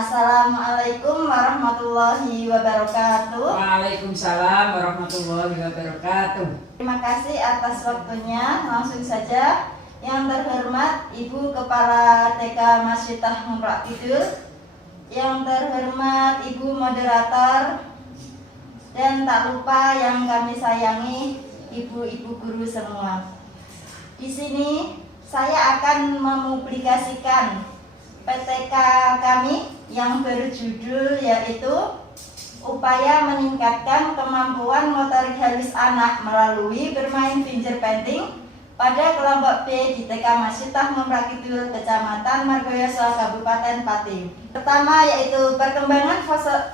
Assalamualaikum warahmatullahi wabarakatuh. Waalaikumsalam warahmatullahi wabarakatuh. Terima kasih atas waktunya. Langsung saja. Yang terhormat Ibu Kepala TK Masjidah Mumprak Kidul, yang terhormat Ibu Moderator, dan tak lupa yang kami sayangi ibu-ibu guru semua. Di sini saya akan mempublikasikan PTK kami yang berjudul yaitu upaya meningkatkan kemampuan motorik halus anak melalui bermain finger painting pada kelompok B di TK Masjidah Mumprak Kidul, Kecamatan Margoyoso, Kabupaten Pati. Pertama yaitu perkembangan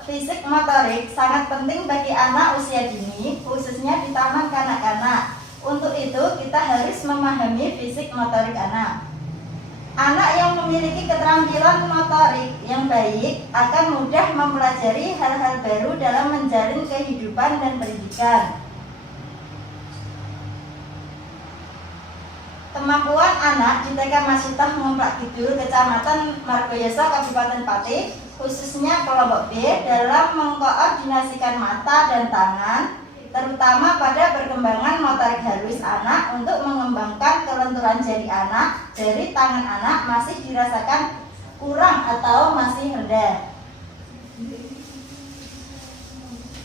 fisik motorik sangat penting bagi anak usia dini, khususnya di taman kanak-kanak. Untuk itu kita harus memahami fisik motorik anak. Anak yang memiliki keterampilan motorik yang baik akan mudah mempelajari hal-hal baru dalam menjalin kehidupan dan pendidikan. Kemampuan anak di TK Masjidah Mumprak Kidul, Kecamatan Margoyoso, Kabupaten Pati, khususnya kelompok B, dalam mengkoordinasikan mata dan tangan, terutama pada perkembangan motorik halus anak untuk mengembangkan kelenturan jari anak, jari tangan anak masih dirasakan kurang atau masih rendah.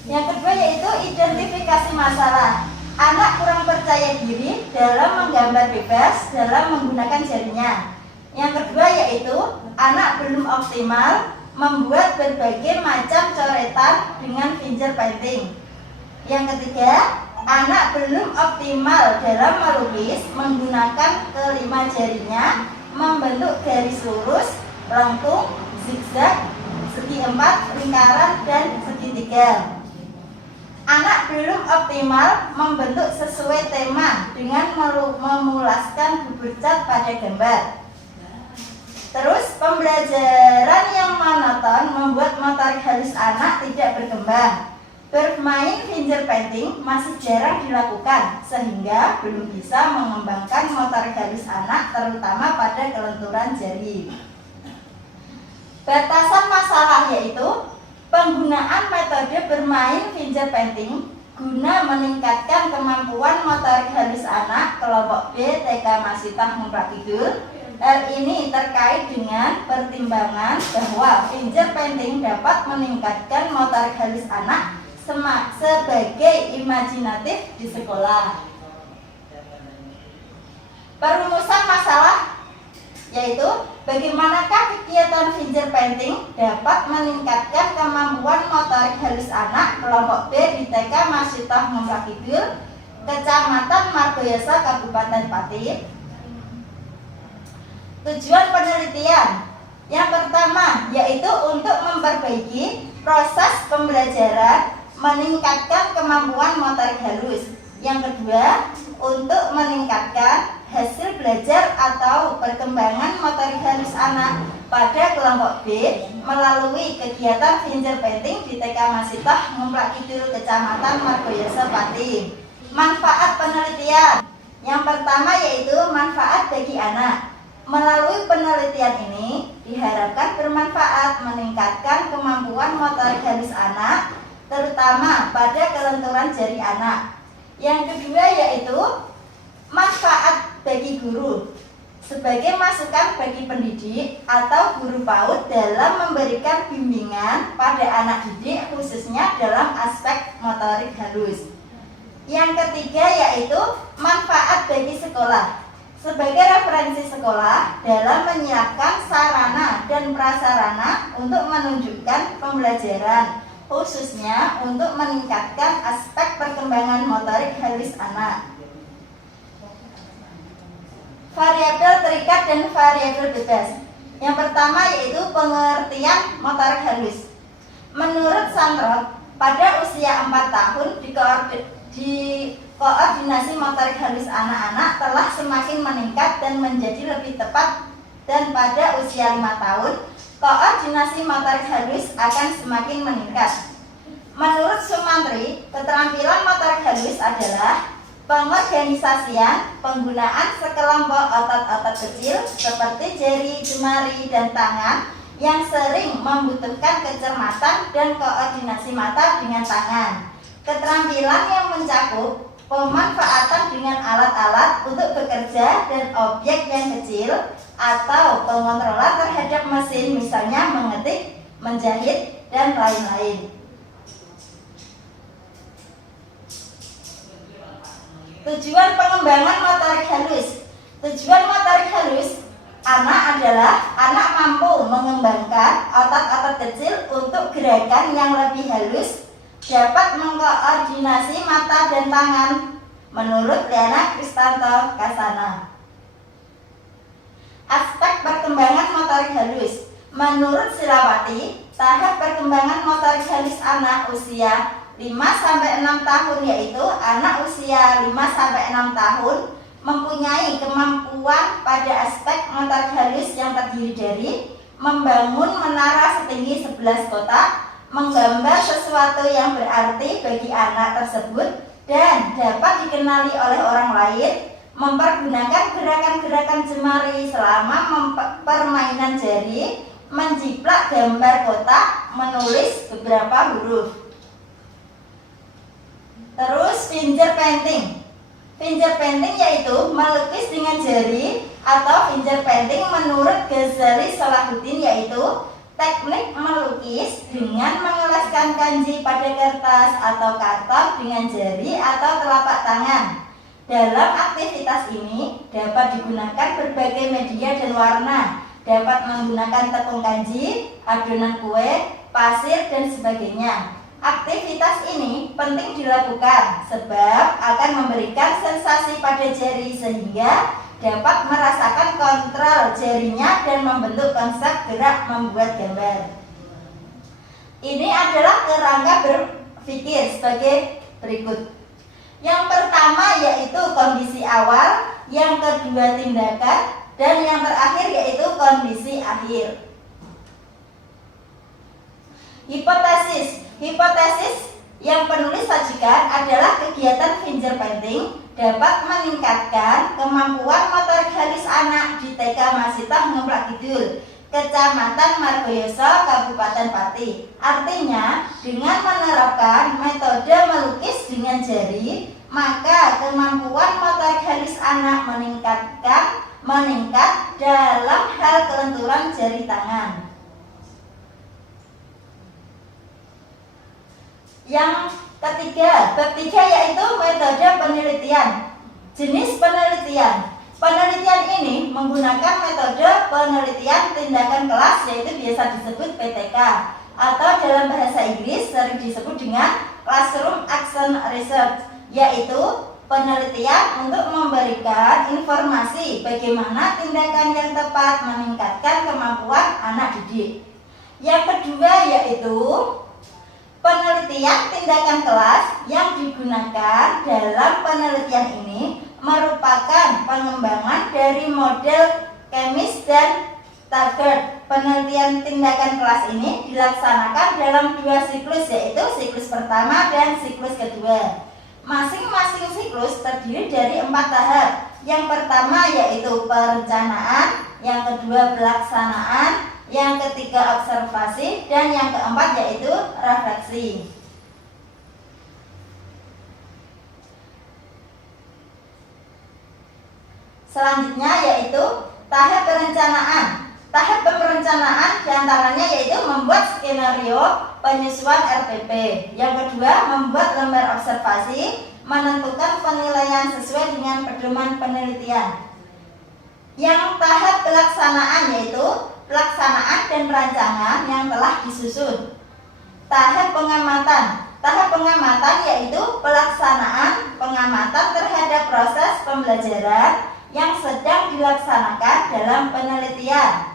Yang kedua yaitu identifikasi masalah. Anak kurang percaya diri dalam menggambar bebas dalam menggunakan jarinya. Yang kedua yaitu anak belum optimal membuat berbagai macam coretan dengan finger painting. Yang ketiga, anak belum optimal dalam melukis menggunakan kelima jarinya, membentuk garis lurus, lengkung, zigzag, segi empat, lingkaran, dan segitiga. Anak belum optimal membentuk sesuai tema dengan memulaskan bubur cat pada gambar. Terus pembelajaran yang monoton membuat motorik halus anak tidak berkembang. Bermain finger painting masih jarang dilakukan sehingga belum bisa mengembangkan motorik halus anak terutama pada kelenturan jari. Batasan masalah yaitu penggunaan metode bermain finger painting guna meningkatkan kemampuan motorik halus anak kelompok B TK Masjidah Mumprak Kidul. Hal ini terkait dengan pertimbangan bahwa finger painting dapat meningkatkan motorik halus anak sebagai imajinatif di sekolah. Perumusan masalah yaitu bagaimanakah kegiatan finger painting dapat meningkatkan kemampuan motorik halus anak kelompok B di TK Masjidah Mumprak Kidul, Kecamatan Margoyoso, Kabupaten Pati. Tujuan penelitian yang pertama yaitu untuk memperbaiki proses pembelajaran, meningkatkan kemampuan motorik halus. Yang kedua, untuk meningkatkan hasil belajar atau perkembangan motorik halus anak pada kelompok B melalui kegiatan finger painting di TK Masjidah Mumprak Kidul, Kecamatan Margoyoso, Pati. Manfaat penelitian. Yang pertama yaitu manfaat bagi anak. Melalui penelitian ini diharapkan bermanfaat meningkatkan kemampuan motorik halus anak, terutama pada kelenturan jari anak. Yang kedua yaitu manfaat bagi guru sebagai masukan bagi pendidik atau guru PAUD dalam memberikan bimbingan pada anak didik khususnya dalam aspek motorik halus. Yang ketiga yaitu manfaat bagi sekolah sebagai referensi sekolah dalam menyiapkan sarana dan prasarana untuk menunjukkan pembelajaran khususnya untuk meningkatkan aspek perkembangan motorik halus anak. Variabel terikat dan variabel bebas. Yang pertama yaitu pengertian motorik halus. Menurut Sandrock, pada usia 4 tahun koordinasi motorik halus anak-anak telah semakin meningkat dan menjadi lebih tepat, dan pada usia 5 tahun koordinasi motorik halus akan semakin meningkat. Menurut Sumantri, keterampilan motorik halus adalah pengorganisasian, penggunaan sekelompok otot-otot kecil seperti jari, jemari, dan tangan yang sering membutuhkan kecermatan dan koordinasi mata dengan tangan. Keterampilan yang mencakup pemanfaatan dengan alat-alat untuk bekerja dan objek yang kecil atau pengontrolan terhadap mesin, misalnya mengetik, menjahit, dan lain-lain. Tujuan pengembangan motorik halus. Tujuan motorik halus anak adalah anak mampu mengembangkan otot-otot kecil untuk gerakan yang lebih halus, dapat mengkoordinasi mata dan tangan, menurut Liana Kristanto Kasana. Aspek perkembangan motorik halus. Menurut Silawati, tahap perkembangan motorik halus anak usia 5-6 tahun, yaitu anak usia 5-6 tahun mempunyai kemampuan pada aspek motorik halus yang terdiri dari membangun menara setinggi 11 kotak, menggambar sesuatu yang berarti bagi anak tersebut dan dapat dikenali oleh orang lain, mempergunakan gerakan-gerakan jemari selama permainan jari, menjiplak gambar kotak, menulis beberapa huruf. Terus finger painting. Finger painting yaitu melukis dengan jari atau finger painting menurut Ghazali Salahuddin yaitu teknik melukis dengan mengeleskan kanji pada kertas atau karton dengan jari atau telapak tangan. Dalam aktivitas ini dapat digunakan berbagai media dan warna, dapat menggunakan tepung kanji, adonan kue, pasir, dan sebagainya. Aktivitas ini penting dilakukan sebab akan memberikan sensasi pada jari sehingga dapat merasakan kontrol jarinya dan membentuk konsep gerak membuat gambar. Ini adalah kerangka berpikir sebagai berikut. Yang pertama yaitu kondisi awal, yang kedua tindakan, dan yang terakhir yaitu kondisi akhir. Hipotesis. Hipotesis yang penulis sajikan adalah kegiatan finger painting dapat meningkatkan kemampuan motorik halus anak di TK Masita Ngemplak Kidul, Kecamatan Margoyoso, Kabupaten Pati. Artinya, dengan menerapkan metode melukis dengan jari, maka kemampuan motorik halus anak meningkat dalam hal kelenturan jari tangan. Yang ketiga, bab 3 yaitu metode penelitian. Jenis penelitian. Penelitian ini menggunakan metode penelitian tindakan kelas yaitu biasa disebut PTK atau dalam bahasa Inggris sering disebut dengan Classroom Action Research, yaitu penelitian untuk memberikan informasi bagaimana tindakan yang tepat meningkatkan kemampuan anak didik. Yang kedua yaitu penelitian tindakan kelas. Yang digunakan dalam penelitian ini merupakan pengembangan dari model Kemis dan Taggart. Penelitian tindakan kelas ini dilaksanakan dalam 2 siklus, yaitu siklus pertama dan siklus kedua. Masing-masing siklus terdiri dari 4 tahap. Yang pertama yaitu perencanaan, yang kedua pelaksanaan, yang ketiga observasi, dan yang keempat yaitu refleksi. Selanjutnya yaitu tahap perencanaan. Tahap perencanaan diantaranya yaitu membuat skenario penyusuan RPP. Yang kedua membuat lembar observasi, menentukan penilaian sesuai dengan pedoman penelitian. Yang tahap pelaksanaan yaitu pelaksanaan dan rancangan yang telah disusun. Tahap pengamatan. Tahap pengamatan yaitu pelaksanaan pengamatan terhadap proses pembelajaran yang sedang dilaksanakan dalam penelitian.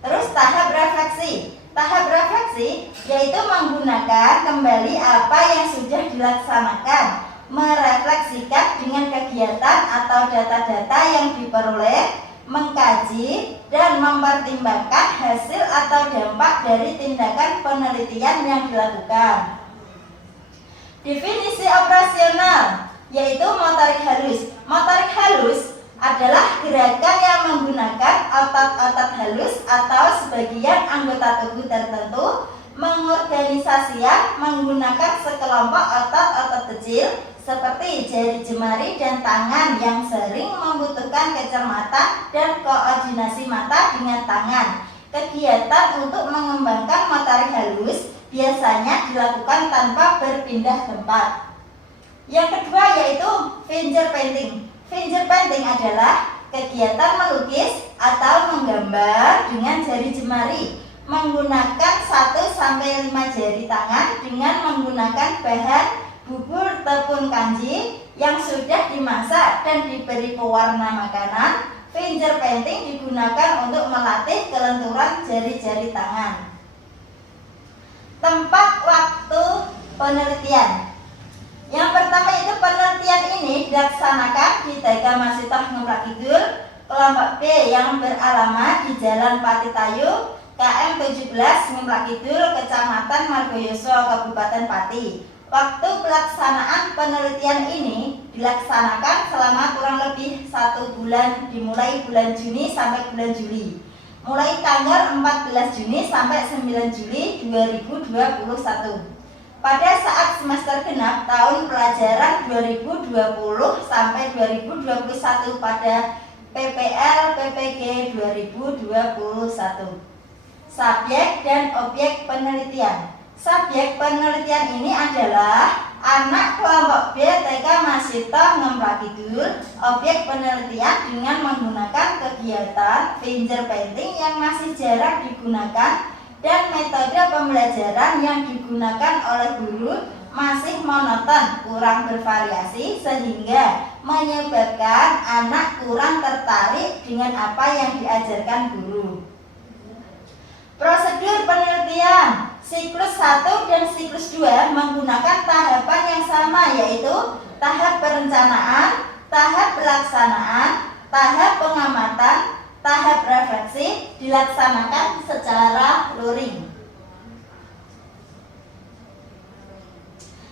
Terus tahap refleksi. Tahap refleksi yaitu menggunakan kembali apa yang sudah dilaksanakan, merefleksikan dengan kegiatan atau data-data yang diperoleh, mengkaji dan mempertimbangkan hasil atau dampak dari tindakan penelitian yang dilakukan. Definisi operasional yaitu motorik halus. Motorik halus adalah gerakan yang menggunakan otot-otot halus atau sebagian anggota tubuh tertentu mengorganisasikan menggunakan sekelompok otot-otot kecil seperti jari jemari dan tangan yang sering membutuhkan kecermatan dan koordinasi mata dengan tangan. Kegiatan untuk mengembangkan motorik halus biasanya dilakukan tanpa berpindah tempat. Yang kedua yaitu finger painting. Finger painting adalah kegiatan melukis atau menggambar dengan jari jemari menggunakan 1-5 jari tangan dengan menggunakan bahan bubur tepung kanji yang sudah dimasak dan diberi pewarna makanan. Finger painting digunakan untuk melatih kelenturan jari-jari tangan. Tempat waktu penelitian. Yang pertama itu penelitian ini dilaksanakan di TK Masitoh Ngemplak Kidul, kelompok B yang beralamat di Jalan Patitayu, KM 17 Ngemplak Kidul, Kecamatan Margoyoso, Kabupaten Pati. Waktu pelaksanaan penelitian ini dilaksanakan selama kurang lebih 1 bulan, dimulai bulan Juni sampai bulan Juli. Mulai tanggal 14 Juni sampai 9 Juli 2021. Pada saat semester genap tahun pelajaran 2020 sampai 2021 pada PPL PPG 2021. Subjek dan objek penelitian. Subjek penelitian ini adalah anak kelompok B TK Masitoh Ngemplak Kidul. Objek penelitian dengan menggunakan kegiatan finger painting yang masih jarang digunakan dan metode pembelajaran yang digunakan oleh guru masih monoton, kurang bervariasi sehingga menyebabkan anak kurang tertarik dengan apa yang diajarkan guru. Prosedur penelitian siklus 1 dan siklus 2 menggunakan tahapan yang sama, yaitu tahap perencanaan, tahap pelaksanaan, tahap pengamatan, tahap refleksi, dilaksanakan secara luring.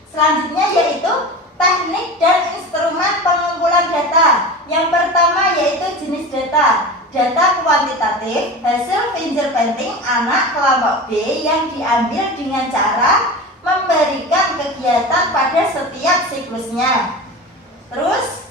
Selanjutnya yaitu teknik dan instrumen pengumpulan data. Yang pertama yaitu jenis data. Data kuantitatif, hasil finger painting anak kelompok B yang diambil dengan cara memberikan kegiatan pada setiap siklusnya. Terus,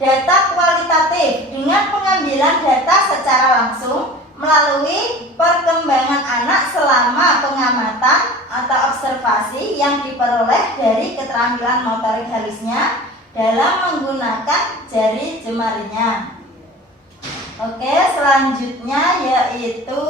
data kualitatif dengan pengambilan data secara langsung melalui perkembangan anak selama pengamatan atau observasi yang diperoleh dari keterampilan motorik halusnya dalam menggunakan jari jemarinya. Oke, selanjutnya yaitu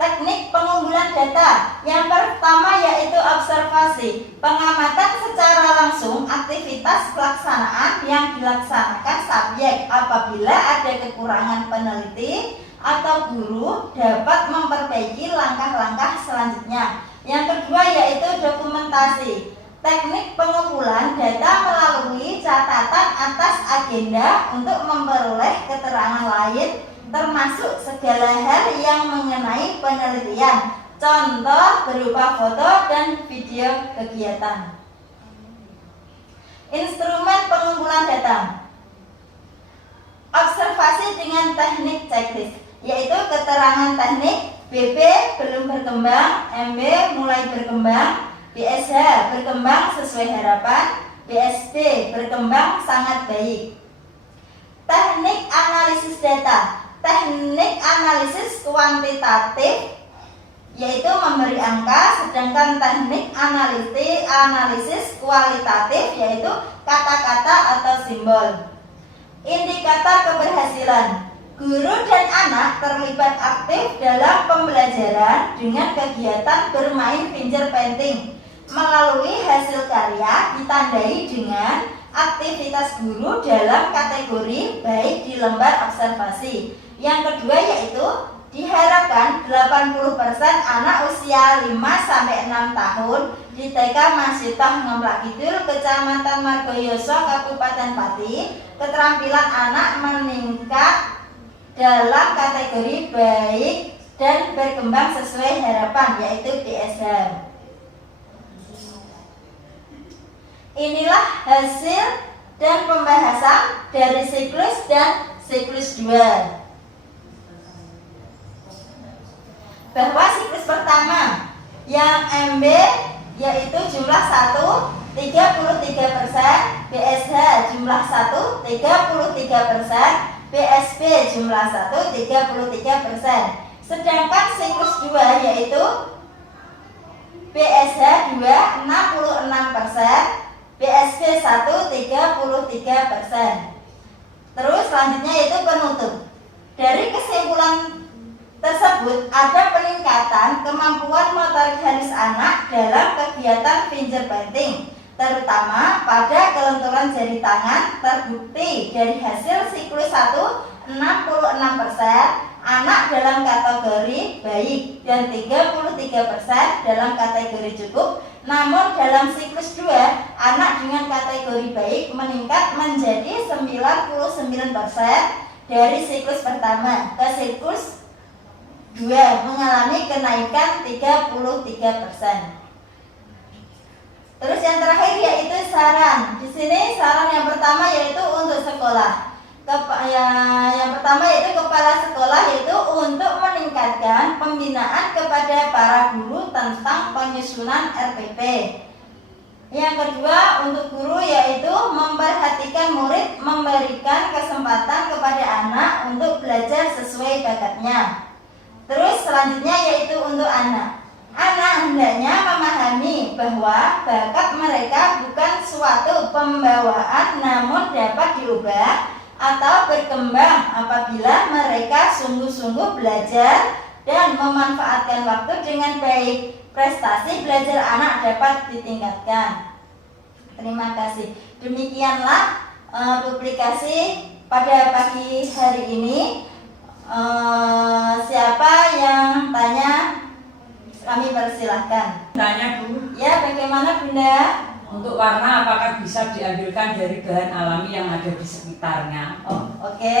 teknik pengumpulan data. Yang pertama yaitu observasi, pengamatan secara langsung aktivitas pelaksanaan yang dilaksanakan subjek. Apabila ada kekurangan peneliti atau guru dapat memperbaiki langkah-langkah selanjutnya. Yang kedua yaitu dokumentasi. Teknik pengumpulan data melalui catatan atas agenda untuk memperoleh keterangan lain termasuk segala hal yang mengenai penelitian. Contoh berupa foto dan video kegiatan. Instrumen pengumpulan data. Observasi dengan teknik checklist, yaitu keterangan teknik BB belum berkembang, MB mulai berkembang, BSH berkembang sesuai harapan, BSD berkembang sangat baik. Teknik analisis data. Teknik analisis kuantitatif yaitu memberi angka, sedangkan teknik analisis kualitatif yaitu kata-kata atau simbol. Indikator keberhasilan. Guru dan anak terlibat aktif dalam pembelajaran dengan kegiatan bermain finger painting. Melalui hasil karya ditandai dengan aktivitas guru dalam kategori baik di lembar observasi. Yang kedua yaitu diharapkan 80% anak usia 5-6 tahun di TK Masitoh Ngemplak Kidul, Kecamatan Margoyoso, Kabupaten Pati, keterampilan anak meningkat dalam kategori baik dan berkembang sesuai harapan yaitu DSH. Inilah hasil dan pembahasan dari siklus dan siklus 2. Bahwa siklus pertama yang MB yaitu jumlah 1 33%, BSH jumlah 1 33%, BSB jumlah 1 33%. Sedangkan siklus 2 yaitu BSH 2 66%, BSB 1 33%. Terus selanjutnya yaitu penutup. Dari kesimpulan tersebut ada peningkatan kemampuan motorik halus anak dalam kegiatan fingerpainting, terutama pada kelenturan jari tangan. Terbukti dari hasil siklus 1 66% anak dalam kategori baik dan 33% dalam kategori cukup. Namun dalam siklus 2 anak dengan kategori baik meningkat menjadi 99% dari siklus pertama ke siklus 2, mengalami kenaikan 33%. Terus yang terakhir yaitu saran. Di sini saran yang pertama yaitu untuk sekolah. Yang pertama yaitu kepala sekolah, yaitu untuk meningkatkan pembinaan kepada para guru tentang penyusunan RPP. Yang kedua untuk guru yaitu memperhatikan murid, memberikan kesempatan kepada anak untuk belajar sesuai bakatnya. Terus selanjutnya yaitu untuk anak. Anak hendaknya memahami bahwa bakat mereka bukan suatu pembawaan, namun dapat diubah atau berkembang apabila mereka sungguh-sungguh belajar dan memanfaatkan waktu dengan baik. Prestasi belajar anak dapat ditingkatkan. Terima kasih. Demikianlah publikasi pada pagi hari ini. Siapa yang tanya, kami persilahkan. Tanya Bu, Ya, bagaimana Bunda? untuk warna apakah bisa diambilkan dari bahan alami yang ada di sekitarnya? Oh, oke.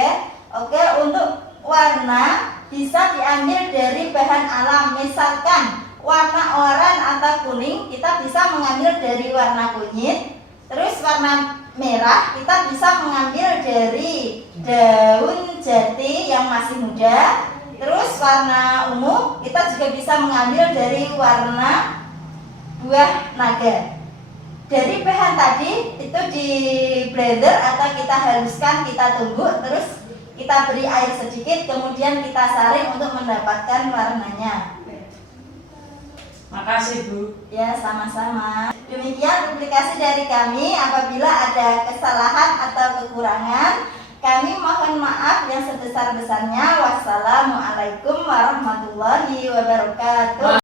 Untuk warna bisa diambil dari bahan alam. Misalkan warna oranye atau kuning, kita bisa mengambil dari warna kunyit. Terus warna merah kita bisa mengambil dari daun jati yang masih muda. Terus warna ungu kita juga bisa mengambil dari warna buah naga. Dari bahan tadi itu di blender atau kita haluskan, kita tunggu, terus kita beri air sedikit, kemudian kita saring untuk mendapatkan warnanya. Makasih Bu. Ya, sama-sama. Demikian publikasi dari kami. Apabila ada kesalahan atau kekurangan, kami mohon maaf yang sebesar-besarnya. Wassalamualaikum warahmatullahi wabarakatuh.